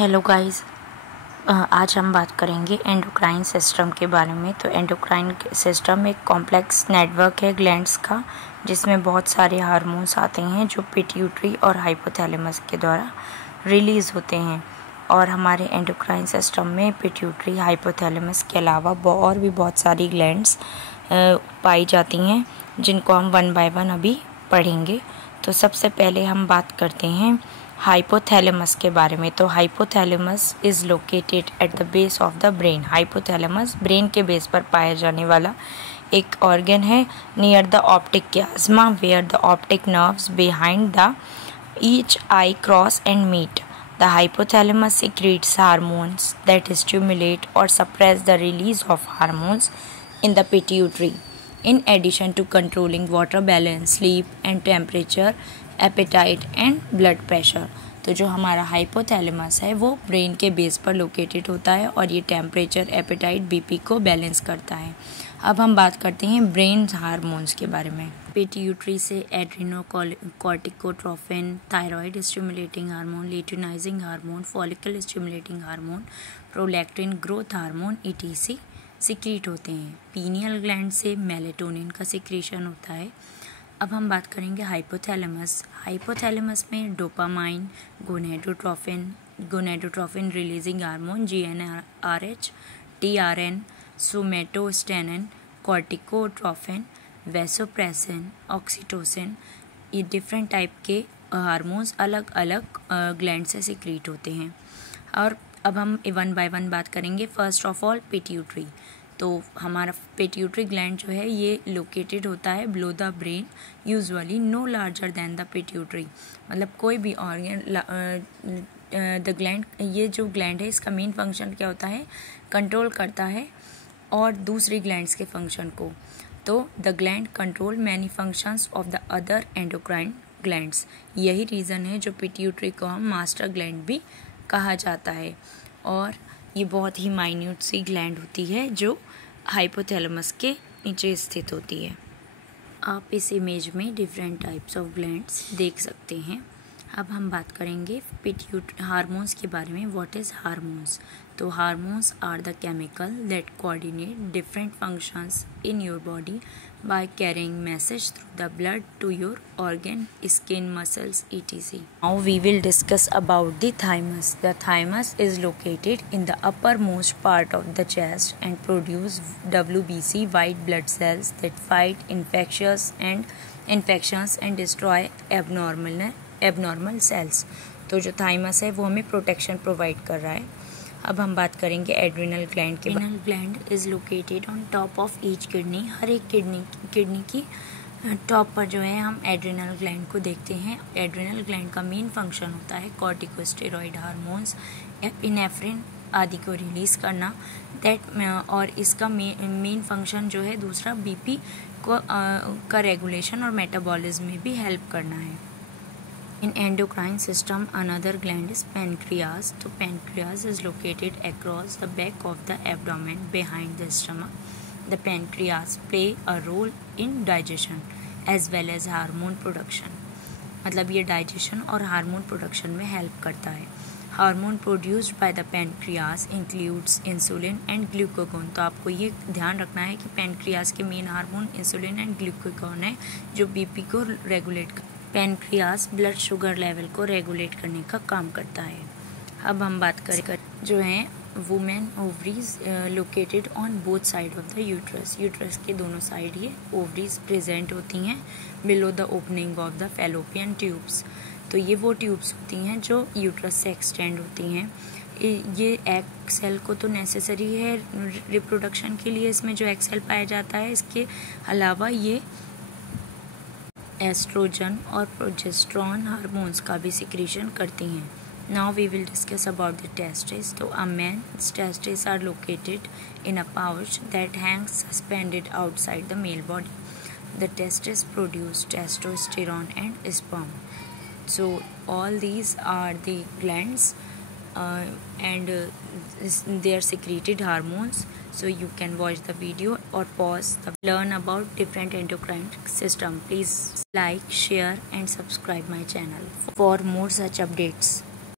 Hello guys, आज हम बात करेंगे एंडोक्राइन सिस्टम के बारे में। तो एंडोक्राइन सिस्टम एक कॉम्प्लेक्स नेटवर्क है ग्लैंड्स का, जिसमें बहुत सारे हार्मोन्स आते हैं जो पिट्यूटरी और हाइपोथैलेमस के द्वारा रिलीज़ होते हैं। और हमारे एंडोक्राइन सिस्टम में पिट्यूटरी, हाइपोथैलेमस के अलावा और भी बहुत सारी ग्लैंड्स पाई जाती हैं, जिनको हम वन बाय वन अभी पढ़ेंगे। तो सबसे पहले हम बात करते हैं हाइपोथैलेमस के बारे में। तो hypothalamus is located at the base of the brain. Hypothalamus brain के बेस पर पाया जाने वाला एक ऑर्गन है near the optic chiasma, where the optic nerves behind the each eye cross and meet. The hypothalamus secretes hormones that stimulate or suppress the release of hormones in the pituitary. In addition to controlling water balance, sleep and temperature, appetite and blood pressure. तो जो हमारा hypothalamus है वो brain के base पर located होता है और ये टेम्परेचर, एपेटाइट, बीपी को बैलेंस करता है। अब हम बात करते हैं ब्रेन हार्मोन्स के बारे में। पिट्यूटरी से adrenocorticotrophin, thyroid stimulating hormone, luteinizing hormone, follicle stimulating hormone, prolactin, growth hormone etc. Secrete होते हैं। पीनियल ग्लैंड से मेलेटोनिन का सिक्रीशन होता है। अब हम बात करेंगे हाइपोथैलेमस। हाइपोथैलेमस में dopamine, gonadotrophin releasing hormone GnRH, TRN, somatostatin, corticotrophin, vasopressin, oxytocin, ये डिफरेंट टाइप के हार्मोन्स अलग अलग ग्लैंड से सिक्रीट होते हैं। और अब हम वन बाय वन बात करेंगे। First of all pituitary. तो हमारा पिट्यूटरी ग्लैंड जो है ये लोकेटेड होता है below the brain, usually no larger than the pituitary. मतलब कोई भी ऑर्गन द ग्लैंड, ये जो ग्लैंड है इसका मेन फंक्शन क्या होता है, कंट्रोल करता है और दूसरी ग्लैंड्स के फंक्शन को। तो the gland control many functions of the other endocrine glands. यही रीज़न है जो पिट्यूटरी को हम मास्टर ग्लैंड भी कहा जाता है। और ये बहुत ही माइन्यूट सी ग्लैंड होती है जो हाइपोथैलेमस के नीचे स्थित होती है। आप इस इमेज में डिफरेंट टाइप्स ऑफ ग्लैंड्स देख सकते हैं। अब हम बात करेंगे हार्मोन्स के बारे में। What is hormones? तो hormones are the chemical that coordinate different functions in your body by carrying message through the blood to your organ, skin, muscles etc. Now we will discuss about the thymus. The thymus is located in the uppermost part of the chest and produce WBC, white blood cells that fight infections and destroy abnormal cells. तो जो thymus है वो हमें protection provide कर रहा है। अब हम बात करेंगे एड्रिनल ग्लैंड के बारे में। Adrenal gland is located on top of each kidney. हर एक किडनी की टॉप पर जो है हम एड्रिनल ग्लैंड को देखते हैं। एड्रिनल ग्लैंड का मेन फंक्शन होता है कॉर्टिकोस्टेरॉइड हार्मोन्स, इनेफ्रिन आदि को रिलीज करना। और इसका मेन फंक्शन जो है दूसरा बीपी को का रेगुलेशन और मेटाबॉलिज्म में भी हेल्प करना है। In endocrine system, another gland is pancreas. So pancreas is located across the back of the abdomen behind the stomach. The pancreas play a role in digestion as well as hormone production. मतलब ये digestion और hormone production में help करता है। Hormone produced by the pancreas includes insulin and glucagon. तो आपको ये ध्यान रखना है कि pancreas के main hormone insulin and glucagon है जो बीपी को रेगुलेट करता है। पेनक्रियास ब्लड शुगर लेवल को रेगुलेट करने का काम करता है। अब हम बात करें जो है women ovaries located on both side of the uterus. Uterus के दोनों साइड ये ओवरीज प्रेजेंट होती हैं below the opening of the fallopian tubes. तो ये वो ट्यूब्स होती हैं जो यूट्रस से एक्सटेंड होती हैं। ये एग सेल को तो नेसेसरी है रिप्रोडक्शन के लिए, इसमें जो एग सेल पाया जाता है। इसके अलावा ये एस्ट्रोजन और प्रोजेस्टेरॉन हार्मोन्स का भी सिक्रीशन करती हैं। Now we will discuss about the testis. तो a men's testis are located in a pouch that hangs suspended outside the male body. The testes produce testosterone and sperm. So all these are the glands and they are secreted hormones. So you can watch the video or pause to learn about different endocrine system. Please like, share and subscribe my channel for more such updates.